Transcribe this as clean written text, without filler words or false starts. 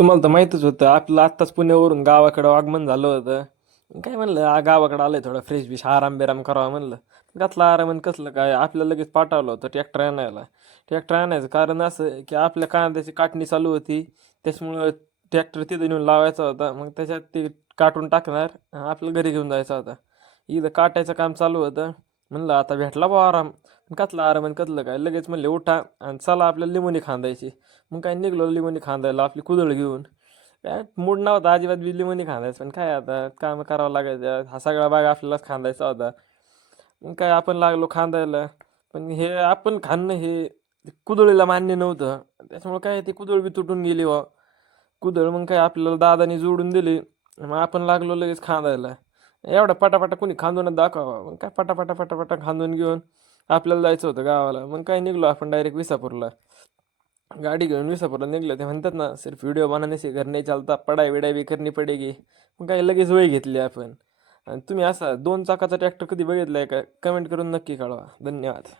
तुम्हाला तर माहीतच होतं आपलं आत्ताच पुण्यावरून गावाकडं आगमन झालं होतं. काय म्हणलं गावाकडं आलंय थोडं फ्रेश बिश आराम बिराम करावा म्हणलं. घातला आराम आणि कसलं काय आपल्याला लगेच पाठवलं होतं ट्रॅक्टर आणायला. ट्रॅक्टर आणायचं कारण असं की आपल्या कांद्याची काटणी चालू होती. त्याच्यामुळं ट्रॅक्टर तिथं नेऊन लावायचा होता. मग त्याच्यात ते काटून टाकणार आपलं घरी घेऊन जायचा होता. इथं काटायचं काम चालू होतं. म्हणलं आता भेटला बा आराम. कसला आराम आणि कसलं काय लगेच म्हणले उठा आणि चला आपल्याला लिमोनी खांदायची. मग काय निघलो लिमोनी खांदायला आपली कुदळ घेऊन. काय मूड नव्हता अजिबात बी लिमोनी खांदायचं पण काय आता काम करावं लागायचं हा सगळा भाग आपल्यालाच खांदायचा होता. मग काय आपण लागलो खांदायला. पण हे आपण खाणं हे कुदळीला मान्य नव्हतं. त्याच्यामुळे काय ती कुदळ बी तुटून गेली व कुदळ मग काय आपल्याला दादानी जोडून दिली. मग आपण लागलो लगेच खांदायला. एवढा पटापटा कोणी खांदूनच दाखवा मग काय पटापटा पटापटा खांदून घेऊन आपल्याला जायचं होतं गावाला. मग काय निघलो आपण डायरेक्ट विसापूरला. गाडी घेऊन विसापूरला निघलं ते म्हणतात ना सिर्फ व्हिडिओ बनाने से घर नहीं चलता पढ़ाई विडाई भी करनी पडेगी. मग काय लगेच वय घेतली आपण. आणि तुम्ही असा 2 चाकाचा ट्रॅक्टर कधी बघितलाय का कमेंट करून नक्की कळवा. धन्यवाद.